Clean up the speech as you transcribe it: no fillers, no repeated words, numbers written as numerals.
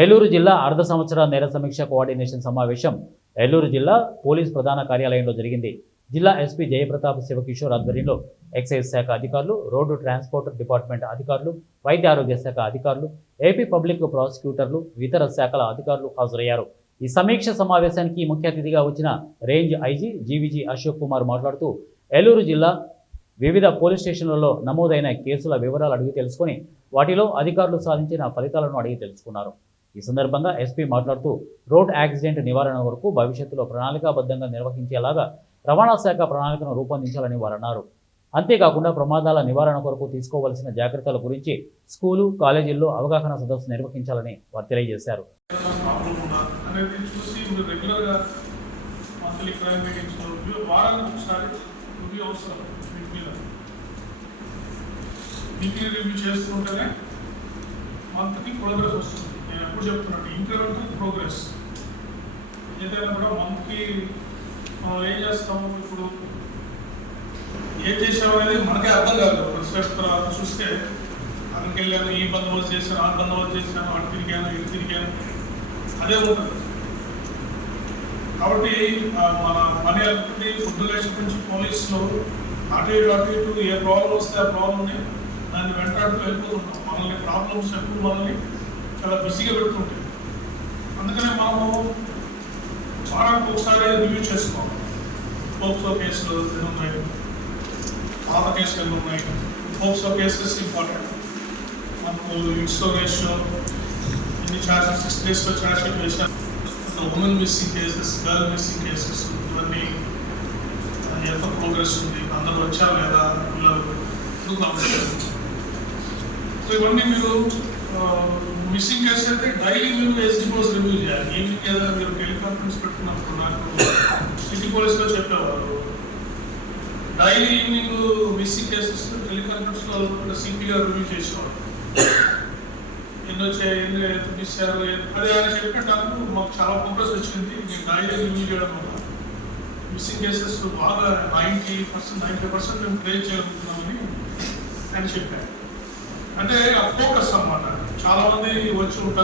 ఏలూరు జిల్లా అర్ధ సంవత్సర నేర సమీక్ష కోఆర్డినేషన్ సమావేశం ఏలూరు జిల్లా పోలీస్ ప్రధాన కార్యాలయంలో జరిగింది. జిల్లా ఎస్పీ జయప్రతాప్ శివకిషోర్ ఆధ్వర్యంలో ఎక్సైజ్ శాఖ అధికారులు, రోడ్డు ట్రాన్స్పోర్ట్ డిపార్ట్మెంట్ అధికారులు, వైద్య ఆరోగ్య శాఖ అధికారులు, ఏపీ పబ్లిక్ ప్రాసిక్యూటర్లు, ఇతర శాఖల అధికారులు హాజరయ్యారు. ఈ సమీక్ష సమావేశానికి ముఖ్య అతిథిగా వచ్చిన range IG GVG Ashok Kumar మాట్లాడుతూ ఏలూరు జిల్లా వివిధ పోలీస్ స్టేషన్లలో నమోదైన కేసుల వివరాలు అడిగి తెలుసుకొని వాటిలో అధికారులు సాధించిన ఫలితాలను అడిగి తెలుసుకున్నారు. ఈ సందర్భంగా ఎస్పీ మాట్లాడుతూ రోడ్ యాక్సిడెంట్ నివారణ వరకు భవిష్యత్తులో ప్రణాళికాబద్ధంగా నిర్వహించేలాగా రవాణా శాఖ ప్రణాళికను రూపొందించాలని వారు అన్నారు. అంతేకాకుండా ప్రమాదాల నివారణ కొరకు తీసుకోవాల్సిన జాగ్రత్తల గురించి స్కూలు, కాలేజీల్లో అవగాహన సదస్సు నిర్వహించాలని వారు తెలియజేశారు. మంత్కి ప్రోగ్రెస్ వస్తుంది. నేను ఎప్పుడు చెప్తున్నాను, ఇంక్రిమెంటల్ ప్రోగ్రెస్. ఏదైనా కూడా మంత్కి మనం ఏం చేస్తాము, ఇప్పుడు ఏం చేసాము అనేది మనకే అర్థం కాదు. రిసెప్ట్ తర్వాత చూస్తే అక్కడికి వెళ్ళాను, ఈ బందోబస్తు చేశాను, ఆ బందోబస్తు చేశాను, అటు తిరిగాను, ఇటు తిరిగాను, అదే ఉంటుంది. కాబట్టి మన పని అవుతుంది. పొద్దున్న నుంచి పోలీసులు అటు ఇటు ఏ ప్రాబ్లం వస్తే ఆ ప్రాబ్లమ్ని దాన్ని వెంటాడుతూ వెళ్ళిపోతుంటాం. మనల్ని ప్రాబ్లమ్స్ ఎప్పుడు మనల్ని చాలా బిజీగా పెడుతుంటాయి. అందుకనే మనము వారానికి ఒకసారి రివ్యూ చేసుకోవాలి. పోక్సో కేసులు ఎన్ని ఉన్నాయి, పాత కేసులు ఎన్ని ఉన్నాయి. POCSO cases important. మనకు ఇన్స్టో రేషియో ఎన్ని ఛార్జెస్ 6 days ఛార్జ్ షీట్ వేసాం. Women missing cases, girl missing cases, ఇవన్నీ ఎంత ప్రోగ్రెస్ ఉంది, అందరూ వచ్చారు లేదా, పిల్లలు సో ఇవన్నీ మీరు మిస్సింగ్ కేసు అయితే డైలీ మీరు ఎస్డీ పోలీస్ రివ్యూ చేయాలి. ఈవినింగ్ ఏదైనా మీరు టెలికాన్ఫరెన్స్ పెట్టుకున్నప్పుడు నాకు సిటీ పోలీస్లో చెప్పేవారు, డైలీ ఈవినింగ్ మిస్సింగ్ కేసెస్ టెలికాన్ఫరెన్స్లో సిపి గారు రివ్యూ చేసేవారు. ఎన్ని వచ్చాయి, ఎన్ని మిస్ అయ్యారు, అది ఆయన చెప్పేటప్పుడు మాకు చాలా ప్రోగ్రెస్ వచ్చింది. నేను డైలీ రివ్యూ చేయడం వల్ల మిస్సింగ్ కేసెస్ బాగా 95% మేము ట్రేస్ చేయగలుగుతున్నామని ఆయన చెప్పారు. అంటే ఆ ఫోకస్ అన్నమాట. చాలా మంది వచ్చి ఉంటారు.